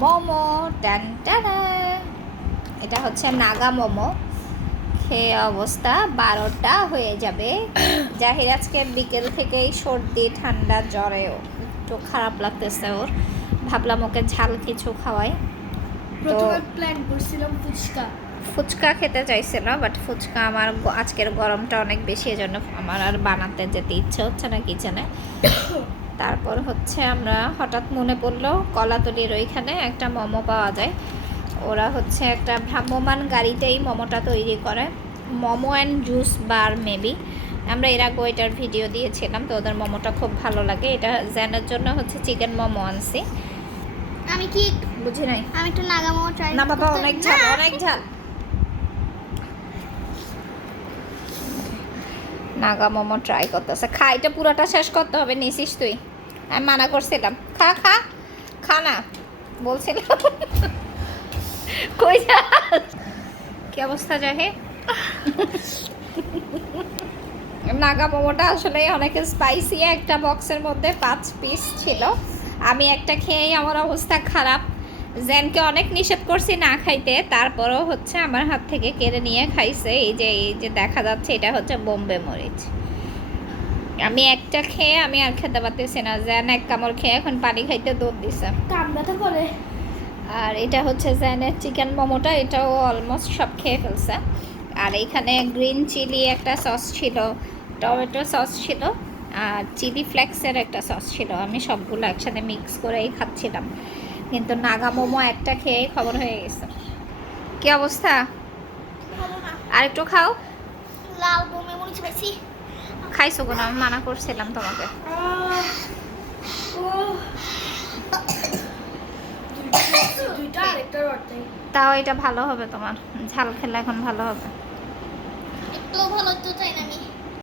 মোমো। টান টানা, এটা হচ্ছে নাগা মোমো। খেয়ে অবস্থা 12টা হয়ে যাবে। জাহির আজকে বিকেল থেকেই সর্দি ঠান্ডা জ্বরেও একটু খারাপ লাগতেছে ওর। ভাবলাম ওকে ঝাল কিছু খাওয়াই। প্রথমে প্ল্যান করছিলাম ফুচকা। ফুচকা খেতে চাইছিল, বাট ফুচকা আমার আজকের গরমটা অনেক বেশি, এজন্য আমার আর বানাতে যেতে ইচ্ছে হচ্ছে না কিচেনে। তারপর হচ্ছে আমরা হঠাৎ মনে পড়লো কলাতলির ওইখানে একটা মোমো পাওয়া যায়। ওরা হচ্ছে একটা ভ্রাম্যমান গাড়িতেই মোমোটা তৈরি করে, momo and juice bar maybe. আমরা এর আগে এটার ভিডিও দিয়েছিলাম, তো ওদের মোমোটা খুব ভালো লাগে। এটা জ্যানের জন্য হচ্ছে চিকেন মোমো আনছি। আমি কি বুঝি নাই। আমি একটু নাগা মোমো ট্রাই না বাবা, অনেক ঝাল, অনেক ঝাল। নাগা মোমো ট্রাই করতেছে। খা, এটা পুরাটা শেষ করতে হবে, নিছিস তুই? আমি মানা করছিলাম, খা খা খা না বলছিলাম। কই যা, কি অবস্থা জাহে? নাগা মোমোটা আসলে অনেক স্পাইসি। একটা বক্সের মধ্যে 5 পিস ছিল। আমি একটা খেয়েই আমার অবস্থা খারাপ। জেনকে অনেক নিষেধ করছি না খাইতে, তারপরও হচ্ছে আমার হাত থেকে কেড়ে নিয়ে খাইছে। এই যে দেখা যাচ্ছে, এটা হচ্ছে বোম্বে মরিচ। আমি একটা খেয়ে আমি আর খেতে পারতেছি না। জেন এক কামড় খেয়ে এখন পানি খাইতে দৌড় দিছে। কান ব্যথা করে। আর এটা হচ্ছে জেনের চিকেন মোমোটা, এটাও অলমোস্ট সব খেয়ে ফেলছে। আর এইখানে গ্রিন চিলি একটা সস ছিল, টমেটো সস ছিল, আর চিলি ফ্লেক্সের একটা সস ছিল। আমি সবগুলো একসাথে মিক্স করেই খাচ্ছিলাম, কিন্তু নাগা মোমো একটা খেয়েই খবর হয়ে গেছে। কি অবস্থা? ভালো না, আর একটু খাও। লাল বমি মরিচ পাইছি। খাইছো কোনো? আমি মানা করছিলাম তোমাকে। দুইটা আরেকটা রটাই। তাও এটা ভালো হবে তোমার, ঝাল খেলে এখন ভালো হবে। একটু ভালো তো চাই না আমি।